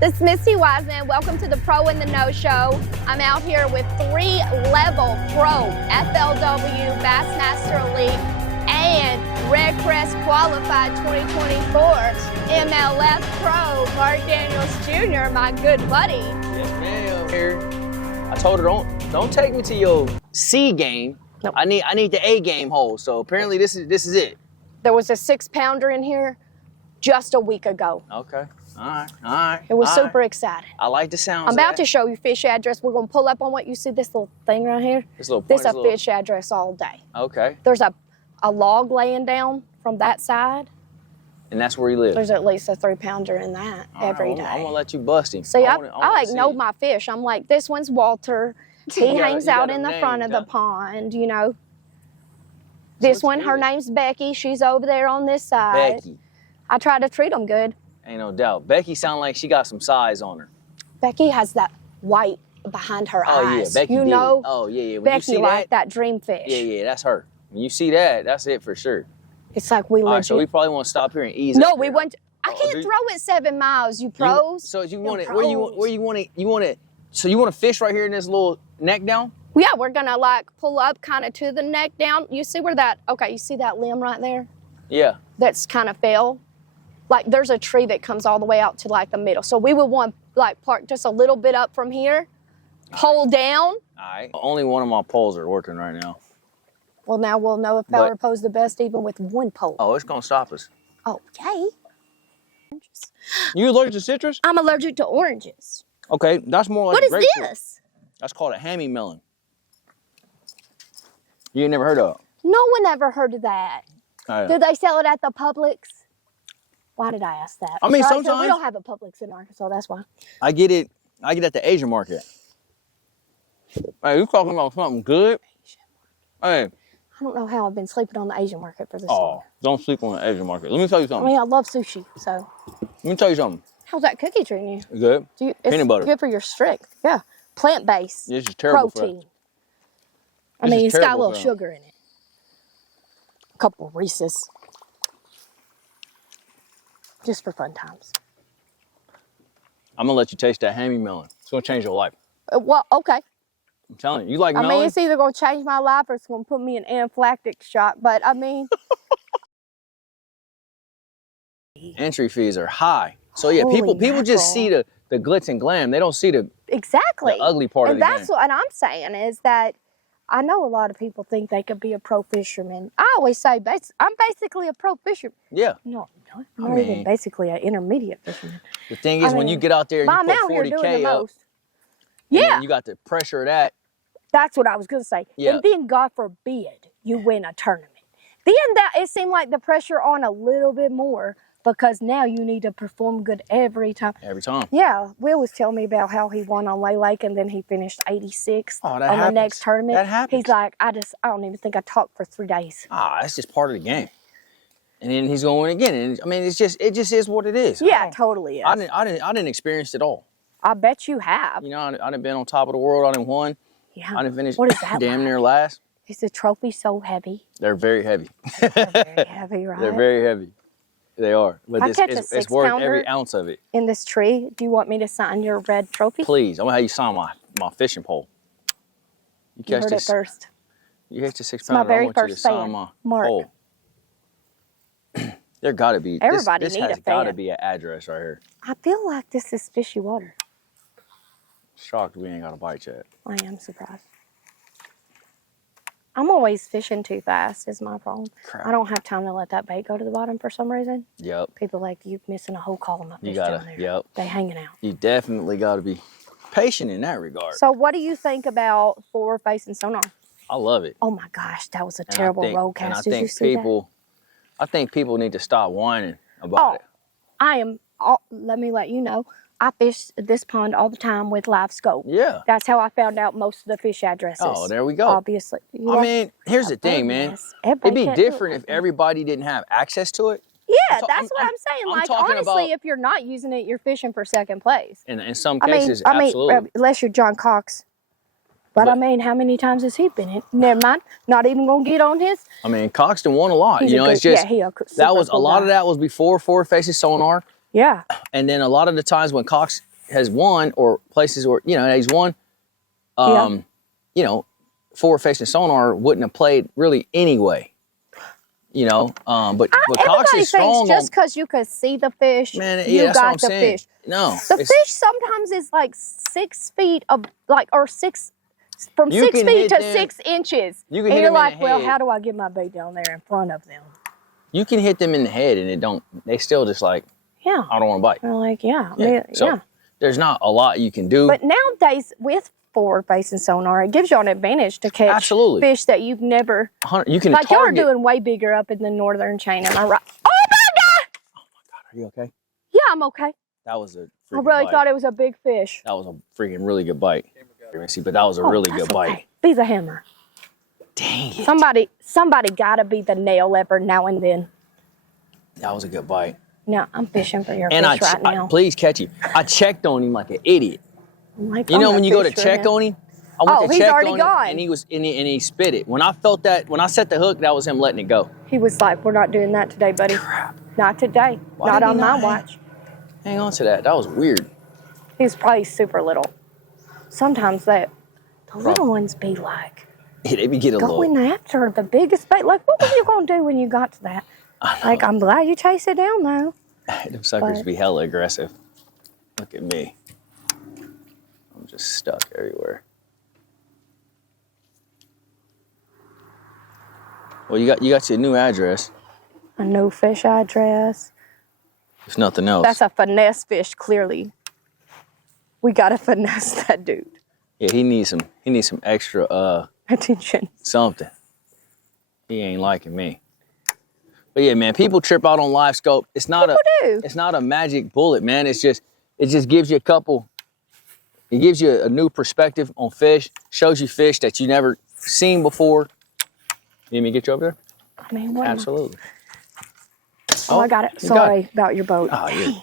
This is Misty Wiseman. Welcome to the Pro in the Know Show. I'm out here with 3-level pro FLW Bassmaster Elite and Red Crest Qualified 2024 MLS Pro Mark Daniels Jr., my good buddy. Yes, ma'am. Here, I told her don't take me to your C game. Nope. I need the A game hole. So apparently this is it. There was a 6-pounder in here just a week ago. Okay. All right. It was super exciting. I like the sound. I'm about to show you fish address. We're gonna pull up on what you see, this little thing right here. This a fish address all day. Okay. There's a log laying down from that side. And that's where he lives. There's at least a 3-pounder in that every day. I'm gonna let you bust him. See, I know my fish. I'm like, this one's Walter. He hangs out in the front of the pond, you know. This one, her name's Becky. She's over there on this side. Becky. I try to treat them good. Ain't no doubt. Becky sound like she got some size on her. Becky has that white behind her eyes. Oh yeah, Becky you know. Oh yeah. When Becky you see like that dream fish. Yeah, that's her. When you see that, that's it for sure. It's like we legit. All right, so we probably want to stop here and ease. No, we want. I can't throw it 7 miles, you pros. So you want it? Where you want it? You want it? So you want to fish right here in this little neck down? Yeah, we're gonna like pull up kind of to the neck down. You see where that? Okay, you see that limb right there? Yeah. That's kind of fell. Like there's a tree that comes all the way out to like the middle. So we would want like park just a little bit up from here, pole down. All right. Only one of my poles are working right now. Well, now we'll know if power pole's the best even with one pole. Oh, it's gonna stop us. Okay. You allergic to citrus? I'm allergic to oranges. Okay, that's more like what is grapefruit. This? That's called a hammy melon. You ain't never heard of it? No one ever heard of that. Do they sell it at the Publix? Why did I ask that? I mean, sometimes we don't have a Publix in Arkansas. That's why. I get it at the Asian market. Hey, you talking about something good? Hey. I don't know how I've been sleeping on the Asian market for this long. Don't sleep on the Asian market. Let me tell you something. I mean, I love sushi, so. Let me tell you something. How's that cookie treating you? Good. Peanut butter. It's good for your strength. Yeah. Plant-based. This is terrible protein. I mean, it's got a little sugar in it. A couple Reese's. Just for fun times. I'm gonna let you taste that hammy melon. It's gonna change your life. Well, okay. I'm telling you, you like melon? I mean, it's either gonna change my life or it's gonna put me in an anaphylactic shock. But I mean, entry fees are high. So yeah, people just see the glitz and glam. They don't see the ugly part of the game. And that's what I'm saying is that I know a lot of people think they could be a pro fisherman. I always say I'm basically a pro fisherman. Yeah. No, I'm not even basically an intermediate fisherman. The thing is, when you get out there and you put 40K up, yeah, you got the pressure of that. That's what I was gonna say. Yeah. And then God forbid you win a tournament. Then it seemed like the pressure on a little bit more because now you need to perform good every time. Every time. Yeah, Will was telling me about how he won on Lay Lake and then he finished 86th on the next tournament. That happens. He's like, I don't even think I talked for 3 days. That's just part of the game. And then he's going again. And I mean, it just is what it is. Yeah, it totally is. I didn't experience it all. I bet you have. You know, I done been on top of the world. I done won. Yeah. I done finished what is that damn near last. Is the trophy so heavy? They're very heavy. They're very heavy, right? They're very heavy. They are. But it's worth every ounce of it. In this tree, do you want me to sign your red trophy? Please. I'm going to have you sign my fishing pole. You heard it first. You catch the 6-pounder. I want you to sign my pole. There got to be. Everybody this need a fan. This has got to be an address right here. I feel like this is fishy water. Shocked we ain't got a bite yet. I am surprised. I'm always fishing too fast is my problem. Crap. I don't have time to let that bait go to the bottom for some reason. Yep. People like, you missing a whole column of fish down there. Yep. They hanging out. You definitely got to be patient in that regard. So what do you think about forward-facing sonar? I love it. Oh my gosh, that was a terrible roll cast. Did you see I think people need to stop whining about it. Let me let you know, I fish this pond all the time with live scope. Yeah. That's how I found out most of the fish addresses. Oh, there we go. Obviously. I mean, here's the thing, man. It'd be different if everybody didn't have access to it. Yeah, that's what I'm saying. Like, honestly, if you're not using it, you're fishing for second place. In some cases, absolutely. I mean, unless you're John Cox. But I mean, how many times has he been in? Never mind. Not even going to get on his. I mean, Coxton won a lot. You know, it's just, that was a lot of that was before forward facing sonar. Yeah. And then a lot of the times when Cox has won, or places where, you know, that he's won, you know, forward facing sonar wouldn't have played really anyway. You know, but Cox is strong. Just because you could see the fish, man, you that's got what I'm the saying. fish. No, the fish sometimes is like 6 feet of from 6 feet to 6 inches. You can and hit you're them like, in the well, head. how do I get my bait down there in front of them? You can hit them in the head, and they still just like, yeah, I don't want to bite. They're like, yeah. So there's not a lot you can do. But nowadays with forward facing sonar, it gives you an advantage to catch fish that you've never. You can like y'all are doing way bigger up in the northern chain. Am I right? Oh my God! Oh my God, are you okay? Yeah, I'm okay. That was a. I really bite. thought it was a big fish. That was a freaking really good bite. See, but that was a really good bite. Be the hammer. Dang it. Somebody gotta be the nail lever now and then. That was a good bite. No, I'm fishing for your and fish right now. Please catch him. I checked on him like an idiot. Like, you know when you go to check on him? I went to check on him, gone. and he spit it. When I felt that, when I set the hook, that was him letting it go. He was like, "We're not doing that today, buddy. Crap. Not today. Not on my watch." Hang on to that. That was weird. He was probably super little. Sometimes the little ones be like, yeah, they be getting going after the biggest bait. Like, what were you gonna do when you got to that? Like, I'm glad you chased it down though. Them suckers be hella aggressive. Look at me. I'm just stuck everywhere. Well, you got your new address. A new fish address. If nothing else. That's a finesse fish, clearly. We gotta finesse that dude. Yeah, he needs some extra attention. Something. He ain't liking me. But yeah, man, people trip out on live scope. It's not a magic bullet, man. It just gives you it gives you a new perspective on fish, shows you fish that you never seen before. You need me to get you over there? I mean, what? Absolutely. Oh, I got it. Sorry about your boat. Oh, yeah.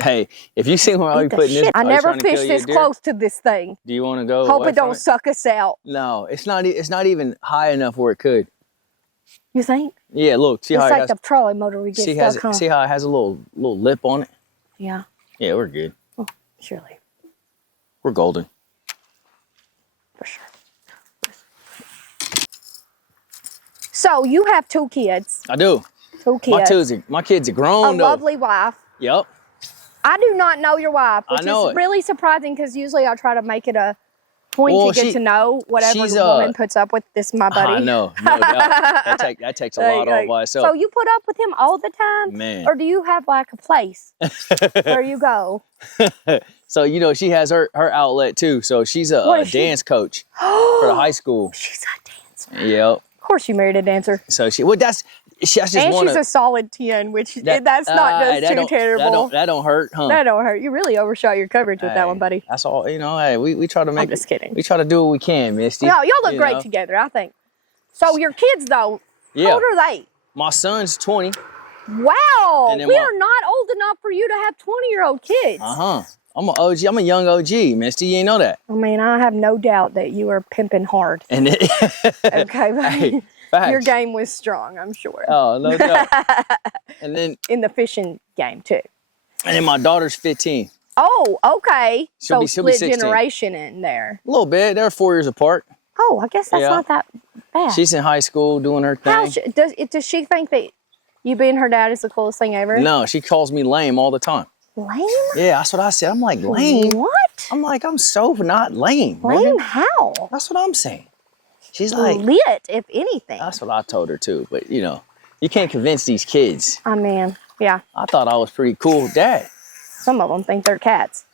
Hey, if you see where I'll be putting this, I never fished this close to this thing. Do you want to go? Hope it don't suck us out. No, it's not even high enough where it could. You think? Yeah, look. See it's how like it has, the trolley motor we get stuck, huh? See how it has a little lip on it? Yeah. Yeah, we're good. Oh, surely. We're golden. For sure. So you have 2 kids. I do. 2 kids. My kids are grown. A lovely wife. Yep. I do not know your wife, which is really surprising because usually I try to make it a point to get to know whatever the woman puts up with. This my buddy. I know, no doubt. That takes a lot off by itself. So you put up with him all the time? Man. Or do you have like a place where you go? So, you know, she has her outlet too. So she's a dance coach for the high school. She's a dancer. Yep. Of course you married a dancer. So she's a solid 10, which that's not just too terrible. That don't hurt, huh? That don't hurt. You really overshot your coverage with that one, buddy. That's all, you know, hey, we try to make I'm just kidding. We try to do what we can, Misty. No, y'all look great together, I think. So your kids though, how old are they? My son's 20. Wow. We are not old enough for you to have 20-year-old kids. Uh-huh. I'm an OG. I'm a young OG, Misty. You ain't know that. I mean, I have no doubt that you are pimping hard. And okay, but your game was strong, I'm sure. Oh, no doubt. And then in the fishing game too. And then my daughter's 15. Oh, okay. She'll be split 16. generation in there. A little bit. They're 4 years apart. Oh, I guess that's not that bad. She's in high school doing her thing. Does she think that you being her dad is the coolest thing ever? No, she calls me lame all the time. Lame? Yeah, that's what I said. I'm like, lame? What? I'm like, I'm so not lame. Lame man. how? That's what I'm saying. She's like... lit, if anything. That's what I told her too. But, you know, you can't convince these kids. I mean, yeah. I thought I was pretty cool dad. Some of them think they're cats.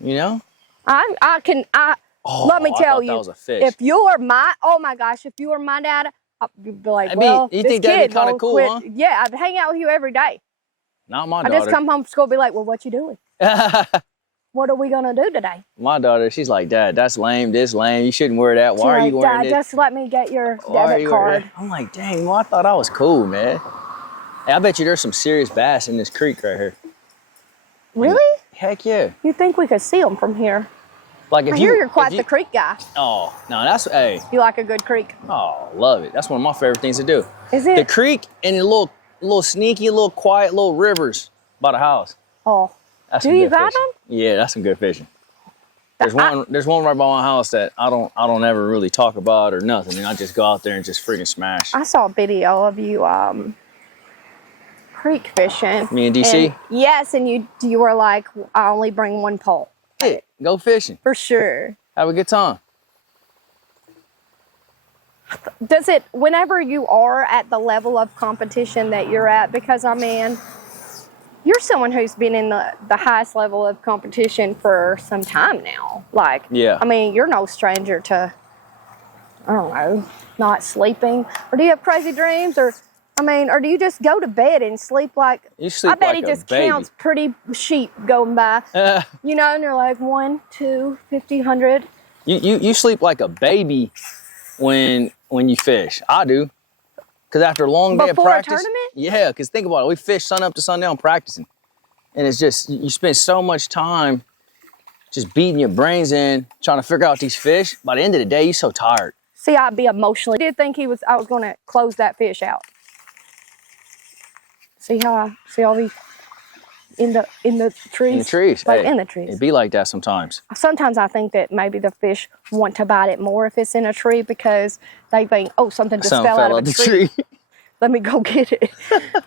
You know? Let me tell you, that was a fish. if you're oh my gosh, if you were my dad, I'd be like, you think that'd be kind of cool, huh? Yeah, I'd hang out with you every day. Not my daughter. I just come home from school and be like, well, what you doing? What are we going to do today? My daughter, she's like, Dad, that's lame, this lame. You shouldn't wear that. Why are you wearing it? Just let me get your debit card. I'm like, dang, well, I thought I was cool, man. Hey, I bet you there's some serious bass in this creek right here. Really? Heck yeah. You think we could see them from here? Like if I hear you're quite the creek guy. Oh, no, that's, hey. You like a good creek? Oh, love it. That's one of my favorite things to do. Is it? The creek and the little sneaky, little quiet, little rivers by the house. Oh. That's do you got them? Yeah, that's some good fishing. There's one right by my house that I don't ever really talk about or nothing, and I just go out there and just freaking smash. I saw a video of you creek fishing. Me and DC? And, yes, and you were like, I only bring one pole. Yeah, go fishing. For sure. Have a good time. Does it, whenever you are at the level of competition that you're at, because I mean, you're someone who's been in the highest level of competition for some time now. Like, yeah. I mean, you're no stranger to, I don't know, not sleeping. Or do you have crazy dreams? Or, I mean, or do you just go to bed and sleep like, you sleep I bet like he just baby. counts pretty sheep going by. You know, and you're like 1, 2, 50, 100. You sleep like a baby when you fish. I do. Because after a long day of practice. Before a tournament? Yeah, because think about it. We fish sun up to sundown practicing. And it's just, you spend so much time just beating your brains in, trying to figure out these fish. By the end of the day, you're so tired. See, I'd be emotionally. I did think I was going to close that fish out. See all these in the trees? In the trees. Like, hey, in the trees. It'd be like that sometimes. Sometimes I think that maybe the fish want to bite it more if it's in a tree because they think, oh, something just fell out of the tree. Let me go get it.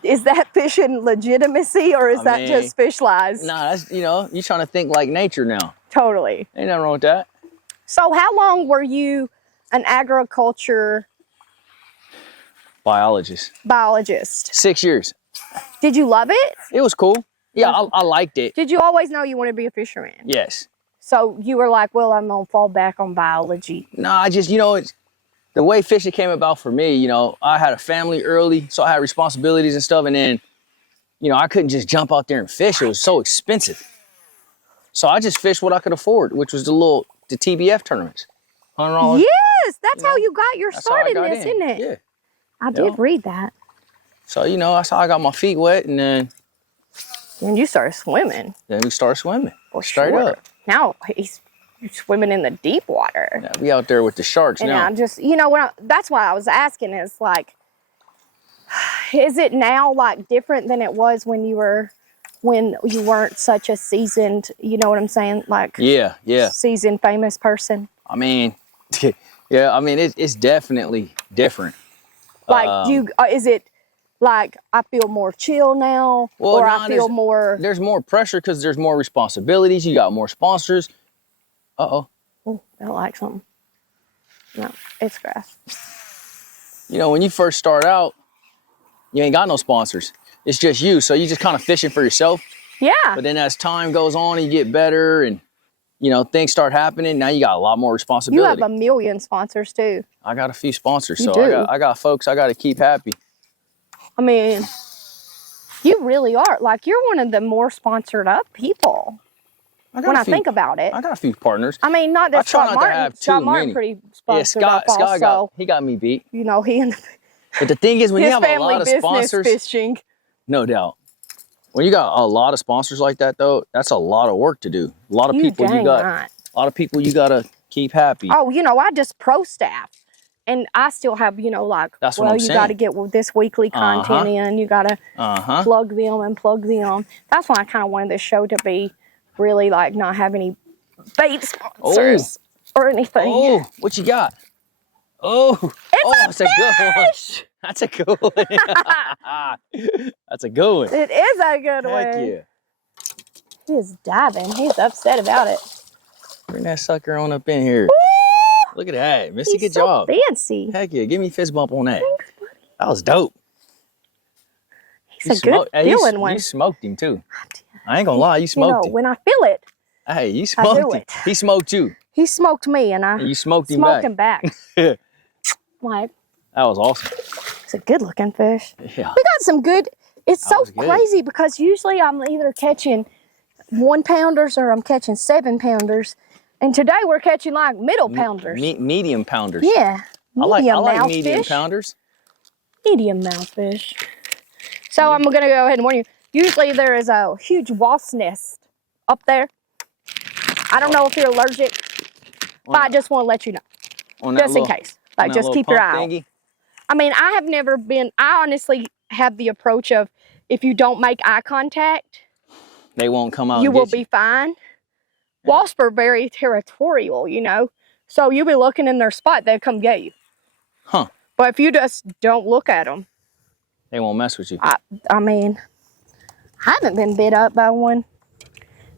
Is that fishing legitimacy or is that just fish lies? Nah, that's, you're trying to think like nature now. Totally. Ain't nothing wrong with that. So how long were you an agriculture biologist? 6 years. Did you love it? It was cool. Yeah, I liked it. Did you always know you wanted to be a fisherman? Yes. So you were like, well, I'm going to fall back on biology. No, I just, it's the way fishing came about for me. I had a family early, so I had responsibilities and stuff. And then, I couldn't just jump out there and fish. It was so expensive. So I just fished what I could afford, which was the TBF tournaments. $100. Yes, that's how you got your start in this, isn't it? Yeah. I did read that. So, that's how I got my feet wet, and then... And you started swimming. Then we started swimming. Straight up. Now you're swimming in the deep water. Yeah, we out there with the sharks and now. I'm just, that's why I was asking is like, is it now like different than it was when you weren't such a seasoned, you know what I'm saying? Like, yeah. Seasoned famous person. I mean, yeah, it's definitely different. Like, is it like I feel more chill now, or I feel more? There's more pressure because there's more responsibilities. You got more sponsors. Oh, I like something. No, it's grass. When you first start out, you ain't got no sponsors. It's just you, so you just kind of fishing for yourself. Yeah. But then as time goes on, you get better, and things start happening. Now you got a lot more responsibility. You have a million sponsors too. I got a few sponsors, you so do. I got folks I got to keep happy. I mean, you really are. Like, you're one of the more sponsored up people. When I think about it. I got a few partners. I mean, not that Scott Martin. Scott Martin pretty sponsored up also. Scott got me beat. He and but the thing is, when you have a lot of sponsors, fishing. No doubt. When you got a lot of sponsors like that, though, that's a lot of work to do. A lot of people you got to keep happy. Oh, I just pro staff. And I still have, that's what I'm saying. You got to get this weekly content in. You got to plug them. That's why I kind of wanted this show to be really like not have any bait sponsors or anything. Oh, what you got? It's a good one. That's a good one. That's a good one. It is a good one. Heck yeah. He's diving. He's upset about it. Bring that sucker on up in here. Woo! Look at that. Missy, good so job. Fancy. Heck yeah. Give me a fist bump on that. Thanks, buddy. That was dope. He's a good feeling one. You smoked him too. I ain't gonna lie, you smoked him. When I feel it, hey, you smoked him. He smoked you. He smoked me, and you smoked him back. Like, that was awesome. It's a good-looking fish. Yeah. We got some good. It's so crazy because usually I'm either catching 1-pounders or I'm catching 7-pounders, and today we're catching like middle pounders. Medium pounders. Yeah. I like medium pounders. Medium mouthfish. So I'm gonna go ahead and warn you. Usually there is a huge wasp nest up there. I don't know if you're allergic, but I just want to let you know, just in case. Like, just keep your eye out. I mean, I have never been. I honestly have the approach of if you don't make eye contact, they won't come out. You will be fine. Wasps are very territorial, you know. So you be looking in their spot, they'll come get you. Huh. But if you just don't look at them, they won't mess with you. I mean, I haven't been bit up by one.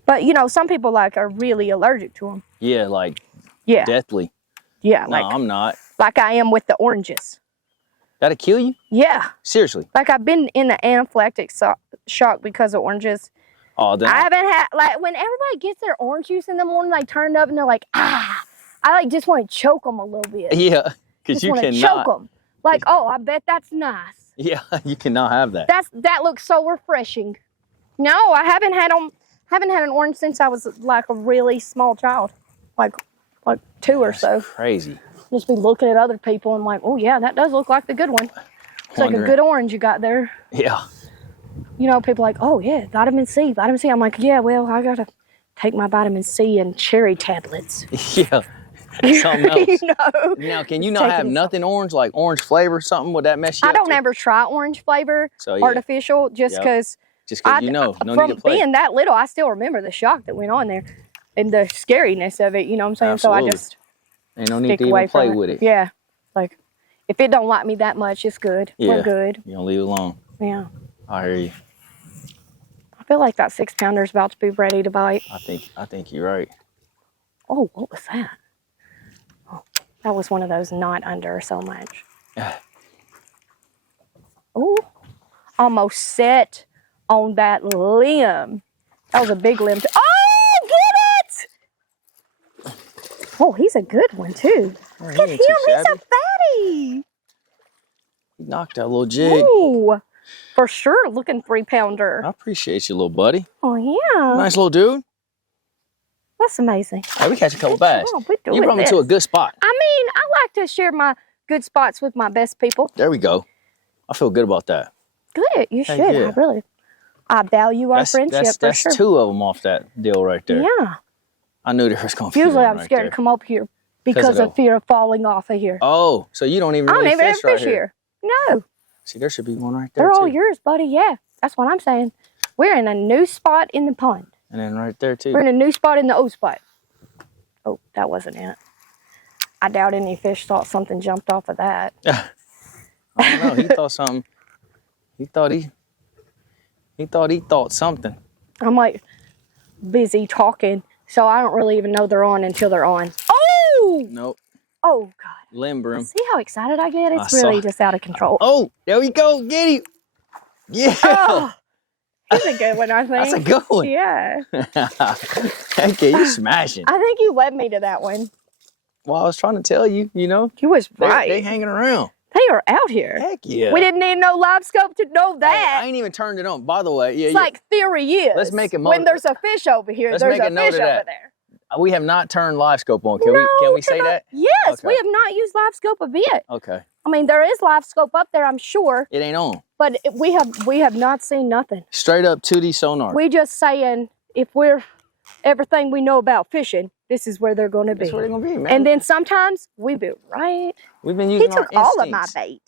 But, you know, some people, like, are really allergic to them. Yeah, like, deathly. Yeah, no, I'm not. Like I am with the oranges. That'll kill you? Yeah. Seriously? Like, I've been in the anaphylactic shock because of oranges. Oh, I haven't had, like, when everybody gets their orange juice in the morning, they turn it up and they're like, ah. I, like, just want to choke them a little bit. Yeah, because you cannot. Choke them. Like, oh, I bet that's nice. Yeah, you cannot have that. That looks so refreshing. No, I haven't had an orange since I was like a really small child, like 2 or so. Crazy. Just be looking at other people and like, oh yeah, that does look like the good one. It's like a good orange you got there. Yeah. You know, people are like, oh yeah, vitamin C. I'm like, yeah, well, I gotta take my vitamin C and cherry tablets. Yeah. Something else. You know. Now, can you not have nothing orange, like orange flavor, something? Would that mess you up? I don't ever try orange flavor, artificial, just because. Just because you know, no need to play. From being that little, I still remember the shock that went on there and the scariness of it, you know what I'm saying? Absolutely. So I just ain't no need to even play with it. Yeah. Like, if it don't like me that much, it's good. Yeah. We're good. You don't leave it alone. Yeah. I hear you. I feel like that 6-pounder is about to be ready to bite. I think you're right. Oh, what was that? Oh, that was one of those not under so much. Oh, almost set on that limb. That was a big limb. Oh, get it! Oh, he's a good one too. Oh, Look at him, he's a fatty. He knocked out a little jig. Ooh, for sure looking 3-pounder. I appreciate you, little buddy. Oh yeah. Nice little dude. That's amazing. Hey, we catch a couple bass. You brought me to a good spot. I mean, I like to share my good spots with my best people. There we go. I feel good about that. Good, you should. Yeah. I value our friendship. That's for sure. 2 of them off that deal right there. Yeah. I knew there was going to be Usually I'm right scared there. to come up here because of fear of falling off of here. Oh, so you don't even really fish right here. No. See, there should be one right there. They're all yours, buddy. Yeah, that's what I'm saying. We're in a new spot in the pond. And then right there too. We're in a new spot in the O spot. Oh, that wasn't it. I doubt any fish thought something jumped off of that. I don't know. He thought something. He thought something. I'm like busy talking, so I don't really even know they're on until they're on. Oh! Nope. Oh, God. Limb broom. See how excited I get? It's really just out of control. Oh, there we go. Get him. Yeah. Oh, that's a good one, I think. That's a good one. Yeah. Heck yeah, you smashing. I think you led me to that one. Well, I was trying to tell you, you know. You was right. They hanging around. They are out here. Heck yeah. We didn't need no live scope to know that. Hey, I ain't even turned it on. By the way, it's like theory is. Let's make it when there's a fish over here, there's a fish over there. We have not turned live scope on. Can we say that? Yes, okay. We have not used live scope a bit. Okay. I mean, there is live scope up there, I'm sure. It ain't on. But we have not seen nothing. Straight up 2D sonar. We just saying if we're everything we know about fishing, this is where they're going to be. That's where they're going to be, man. And then sometimes we be right. We've been using our instincts. He took all of my bait.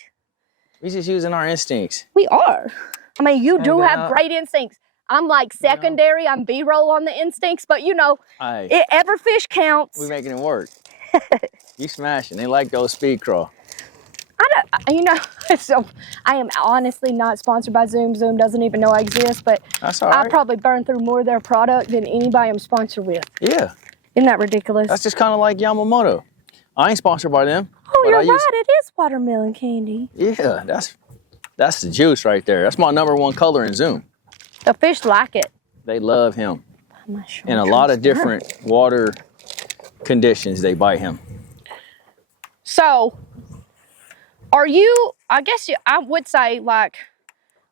We just using our instincts. We are. I mean, you do have great instincts. I'm like secondary. I'm B-roll on the instincts, but you know, every fish counts. We're making it work. You smashing. They like those speed crawl. You know, so I am honestly not sponsored by Zoom. Zoom doesn't even know I exist, but that's all right. I probably burn through more of their product than anybody I'm sponsored with. Yeah. Isn't that ridiculous? That's just kind of like Yamamoto. I ain't sponsored by them. Oh, you're right. It is watermelon candy. Yeah, that's the juice right there. That's my #1 color in Zoom. The fish like it. They love him. In a lot of different water conditions, they bite him. So, are you, I guess I would say, like,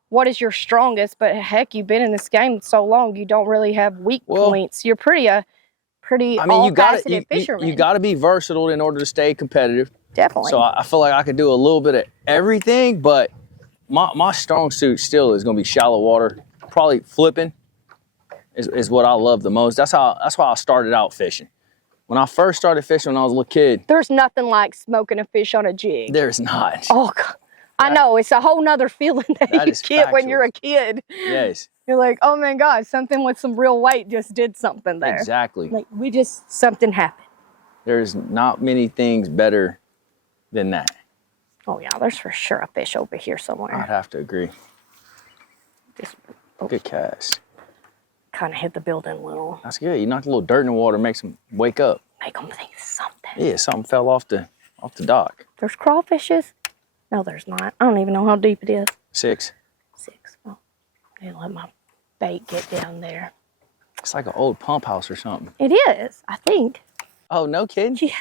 what is your strongest? But heck, you've been in this game so long, you don't really have weak points. You're pretty all-faceted fisherman. You got to be versatile in order to stay competitive. Definitely. So I feel like I could do a little bit of everything, but my strong suit still is going to be shallow water. Probably flipping is what I love the most. That's why I started out fishing. When I first started fishing when I was a little kid. There's nothing like smoking a fish on a jig. There's not. Oh, God. I know, it's a whole nother feeling that you get when you're a kid. Yes. You're like, oh my God, something with some real weight just did something there. Exactly. Like something happened. There's not many things better than that. Oh yeah, there's for sure a fish over here somewhere. I'd have to agree. Good cast. Kind of hit the building a little. That's good. You knock a little dirt in the water, makes them wake up. Make them think something. Yeah, something fell off the dock. There's crawfishes. No, there's not. I don't even know how deep it is. 6. 6. Well, I let my bait get down there. It's like an old pump house or something. It is, I think. Oh, no kidding? Yes.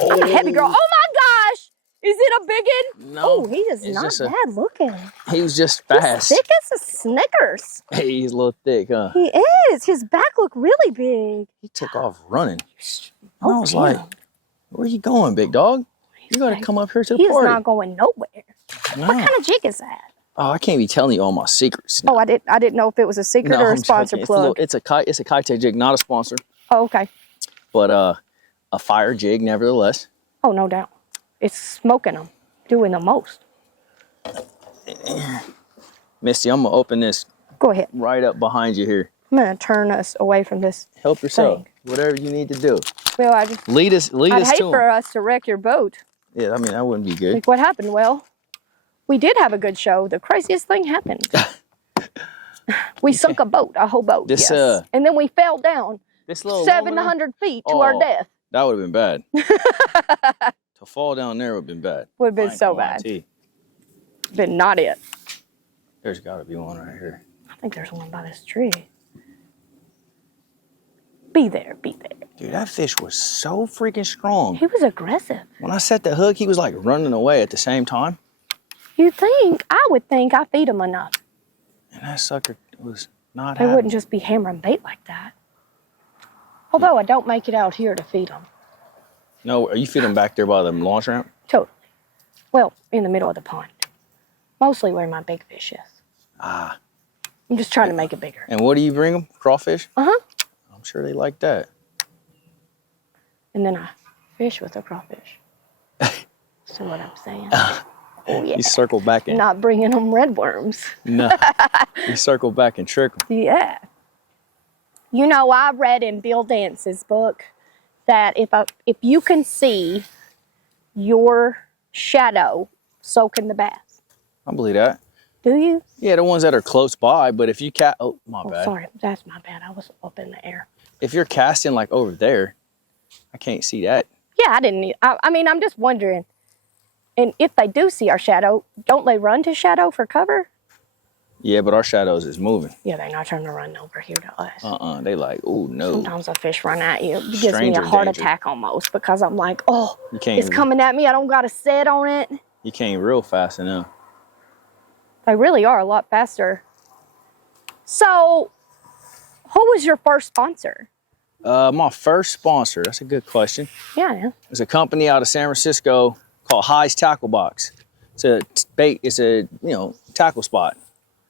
I'm a heavy girl. Oh my gosh! Is it a biggin? No. Oh, he is not bad looking. He was just fast. He's thick as a Snickers. Hey, he's a little thick, huh? He is. His back looked really big. He took off running. Oh, I was like, where you going, big dog? You got to come up here to the party. He's not going nowhere. No. What kind of jig is that? Oh, I can't be telling you all my secrets. No. Oh, I didn't know if it was a secret or a sponsor plug. It's a kite jig, not a sponsor. Oh, okay. But a fire jig, nevertheless. Oh, no doubt. It's smoking them, doing the most. Misty, I'm gonna open this. Go ahead. Right up behind you here. I'm gonna turn us away from this. Help yourself. Thing. Whatever you need to do. Well, I just lead us I'd hate to for us to wreck your boat. Yeah, I mean that wouldn't be good. Like what happened? Well, we did have a good show. The craziest thing happened. We sunk a boat, a whole boat. This yes. And then we fell down this little 700 feet to our death. That would have been bad. To fall down there would have been bad. Would have been so bad. But not it. There's got to be one right here. I think there's one by this tree. Be there, be there. Dude, that fish was so freaking strong. He was aggressive. When I set the hook, he was like running away at the same time. I would think I feed him enough. And that sucker was not They wouldn't just be hammering bait like that. Although I don't make it out here to feed them. No, are you feeding back there by the launch ramp? Totally. Well, in the middle of the pond. Mostly where my big fish is. Ah. I'm just trying to make it bigger. And what do you bring them? Crawfish? Uh-huh. I'm sure they like that. And then I fish with a crawfish. See what I'm saying? Oh, yeah. You circle back and... Not bringing them red worms. No. You circle back and trick them. Yeah. You know, I read in Bill Dance's book that if you can see your shadow soaking the bass. I believe that. Do you? Yeah, the ones that are close by, but if you oh, my bad. Sorry, that's my bad. I was up in the air. If you're casting like over there, I can't see that. Yeah, I didn't. I mean, I'm just wondering. And if they do see our shadow, don't they run to shadow for cover? Yeah, but our shadows is moving. Yeah, they're not trying to run over here to us. They like, oh no. Sometimes a fish run at you. It gives me a heart attack almost because I'm like, oh, it's coming at me. I don't got to set on it. You can't real fast enough. They really are a lot faster. So, who was your first sponsor? My first sponsor, that's a good question. Yeah. It's a company out of San Francisco called High's Tackle Box. It's a tackle spot.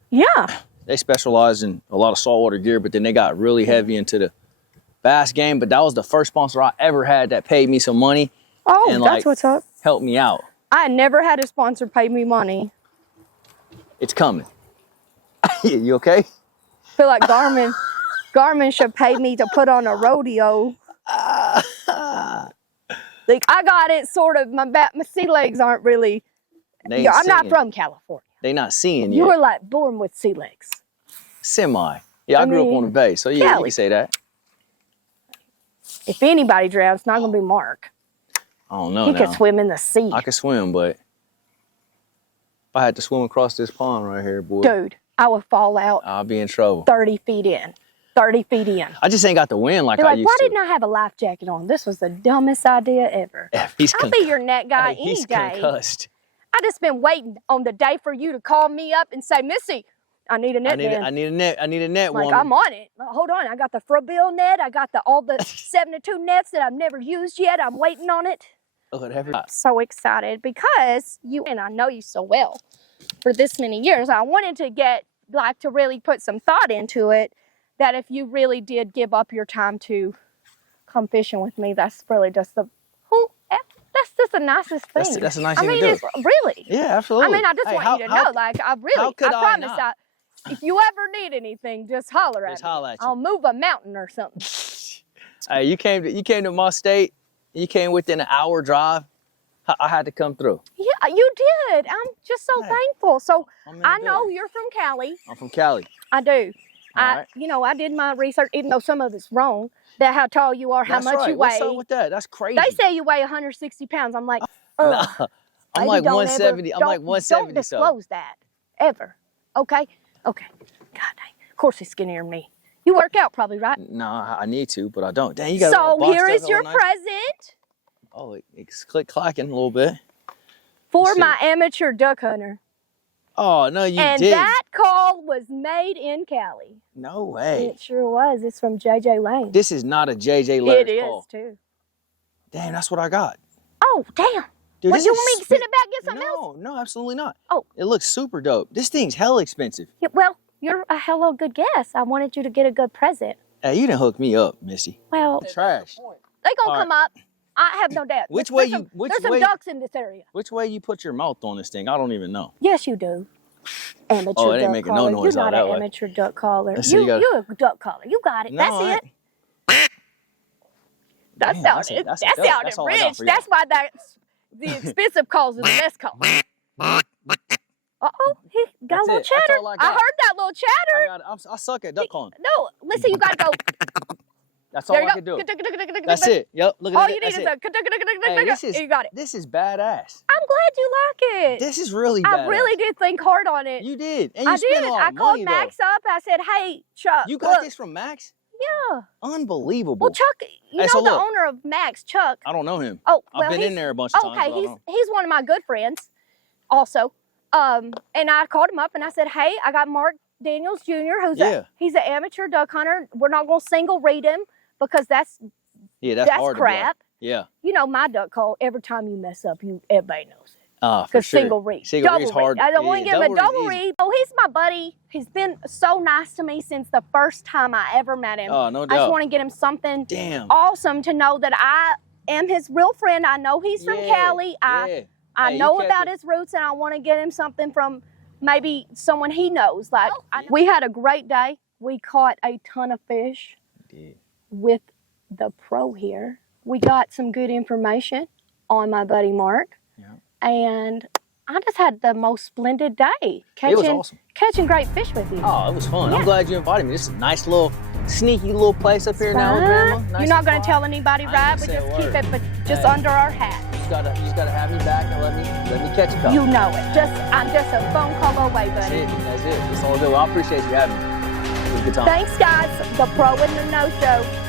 Yeah. They specialize in a lot of saltwater gear, but then they got really heavy into the bass game. But that was the first sponsor I ever had that paid me some money. Oh, and that's what's up. Helped me out. I never had a sponsor pay me money. It's coming. You okay? I feel like Garmin should pay me to put on a rodeo. Like I got it sort of. My sea legs aren't really. I'm not from California. They not seeing you. You were like born with sea legs. Semi. Yeah, I grew up on the bay, so yeah, you can say that. If anybody drowns, it's not gonna be Mark. I don't know. He could swim in the sea. I could swim, but if I had to swim across this pond right here, boy. Dude, I would fall out. I'll be in trouble. 30 feet in. 30 feet in. I just ain't got the wind like You're I like, used why to. didn't I have a life jacket on? This was the dumbest idea ever. I'll be your net guy any he's day. Concussed. I just been waiting on the day for you to call me up and say, Missy, I need a net. I need a net. Like, woman. I'm on it. Hold on, I got the Frabill net. I got all the 72 nets that I've never used yet. I'm waiting on it. Whatever. I'm so excited because you and I know you so well for this many years. I wanted to really put some thought into it, that if you really did give up your time to come fishing with me, that's really just the just the nicest thing. That's a nice I thing mean, to do. it's really. Yeah, absolutely. I mean, I just Hey, want you to know, like, I promise not? if you ever need anything, just holler at me. Just holler at you. I'll move a mountain or something. Hey, you came to my state. You came within an hour drive. I had to come through. Yeah, you did. I'm just so thankful. So I know you're from Cali. I'm from Cali. I do. Right. You know, I did my research, even though some of it's wrong. That how tall you are, how much you weigh. What's up with that? That's crazy. They say you weigh 160 pounds. I'm like, Nah, I'm like 170. Don't 170. Don't disclose that ever. Okay. Okay. God dang. Of course he's skinnier than me. You work out probably, right? No, I need to, but I don't. Dang, you got So here is your present. Oh, it's clacking a little bit. For my amateur duck hunter. Oh, no, you didn't. And that call was made in Cali. No way. It sure was. It's from JJ Lane. This is not a JJ Lures call. It is, too. Damn, that's what I got. Oh, damn. Dude, Well, you want me to send it back and get something else? No, absolutely not. Oh. It looks super dope. This thing's hella expensive. Yeah, well, you're a hello good guess. I wanted you to get a good present. Hey, you didn't hook me up, Misty. Well, Trash. they gonna come up. I have no doubt. There's some ducks in this area. Which way you put your mouth on this thing? I don't even know. Yes, you do. Amateur Oh, it ain't duck making no caller. noise You're out not that an way. amateur duck caller. So you gotta- You're a duck caller. You got it. No, That's I it. That Damn, sounded that's that dope. sounded That's all I got rich. for you. That's why that's the expensive calls are the best calls. Uh-oh, he got That's a little it. That's chatter. all I I got. heard that little chatter. I suck at duck calling. No, listen, you gotta go. That's all There you I can do. go. That's it. Yep. Look at All that. you need That's is it. a you got it. This is badass. I'm glad you like it. This is really badass. I really did think hard on it. You did. And you I spent did. a lot I of called money, Max though. up. I said, "Hey, Chuck, You got this from Max? Yeah. Unbelievable. Well, Chuck, you Hey, know so the look. owner of Max, Chuck. I don't know him. Oh, well, I've been in there a bunch of times. Okay, but I don't know. he's one of my good friends, also. And I called him up and I said, "Hey, I got Mark Daniels Jr., he's an amateur duck hunter. We're not gonna single read him because that's hard crap. To blow. Yeah. You know my duck call. Every time you mess up, everybody knows it. For Because sure. single read, Single double read's read. hard. I don't want to give him a double read is easy. read. Oh, he's my buddy. He's been so nice to me since the first time I ever met him. Oh, no I doubt. just want to get him something Damn. awesome to know that I am his real friend. I know he's from Cali. I know about his roots, and I want to get him something from maybe someone he knows. Like we had a great day. We caught a ton of fish with the pro here. We got some good information on my buddy Mark, and I just had the most splendid day It was awesome. catching great fish with you. Oh, it was fun. Yeah. I'm glad you invited me. This is a nice little, sneaky little place up here in Alabama. Nice You're not and going to quiet. tell anybody, I ain't right? gonna But say a just keep word. it, but just Hey. under our hat. You just gotta have me back and let me catch a couple. You know it. I'm just a phone call away, That's buddy. it. That's it. That's all good. Well, I appreciate you having me. It was a good time. Thanks, guys. The Pro and the No Show.